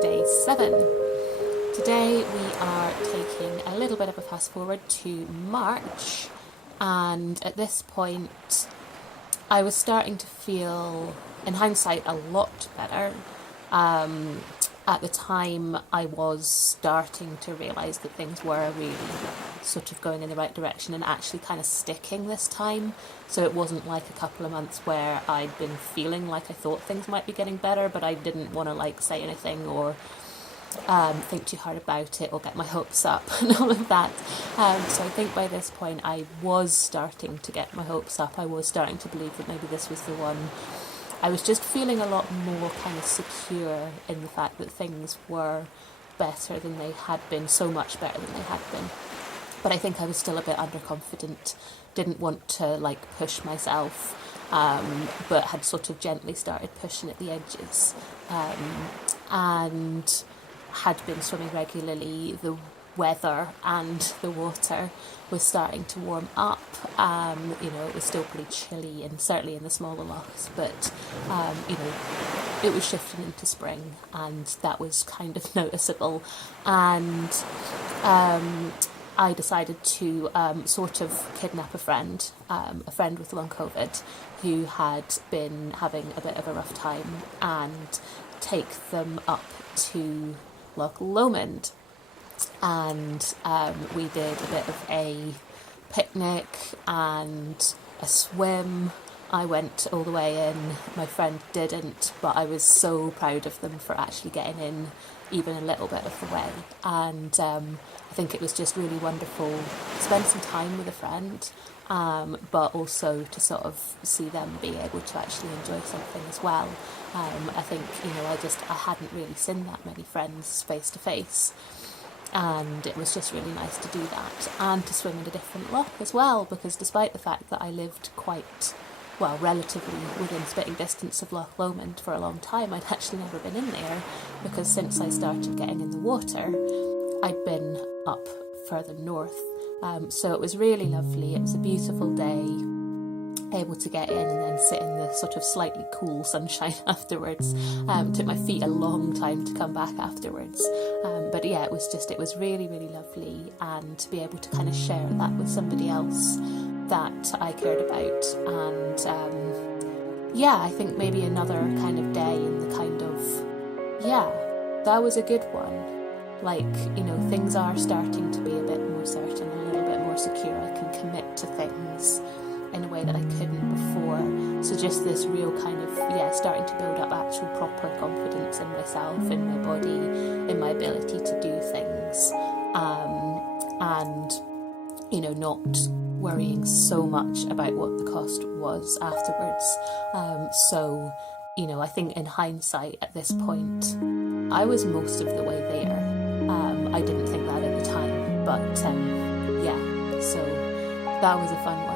day 7. Today we are taking a little bit of a fast forward to March, and at this point I was starting to feel, in hindsight, a lot better. At the time I was starting to realise that things were really sort of going in the right direction and actually kind of sticking this time. So it wasn't like a couple of months where I'd been feeling like I thought things might be getting better, but I didn't want to say anything or think too hard about it or get my hopes up and all of that. So I think by this point I was starting to get my hopes up. I was starting to believe that maybe this was the one. I was just feeling a lot more kind of secure in the fact that things were better than they had been, so much better than they had been. But I think I was still a bit underconfident, didn't want to push myself, but had sort of gently started pushing at the edges, and had been swimming regularly. The weather and the water was starting to warm up. It was still pretty chilly, and certainly in the smaller lochs, but it was shifting into spring, and that was kind of noticeable. And I decided to sort of kidnap a friend with long COVID who had been having a bit of a rough time, and take them up to Loch Lomond. And we did a bit of a picnic and a swim. I went all the way in, my friend didn't, but I was so proud of them for actually getting in even a little bit of the way. And I think it was just really wonderful to spend some time with a friend, but also to sort of see them be able to actually enjoy something as well. I think, I hadn't really seen that many friends face to face. And it was just really nice to do that, and to swim in a different loch as well, because despite the fact that I lived relatively within spitting distance of Loch Lomond for a long time, I'd actually never been in there, because since I started getting in the water, I'd been up further north. So it was really lovely. It was a beautiful day, able to get in and then sit in the sort of slightly cool sunshine afterwards. Took my feet a long time to come back afterwards. But yeah, it was really, really lovely, and to be able to kind of share that with somebody else that I cared about. And I think maybe another kind of day in the kind of, that was a good one. Things are starting to be a bit more certain, a little bit more secure. I can commit to things in a way that I couldn't before. So just this real kind of, starting to build up actual proper confidence in myself, in my body, in my ability to do things, and not worrying so much about what the cost was afterwards. I think in hindsight at this point, I was most of the way there. I didn't think that at the time, but so that was a fun one.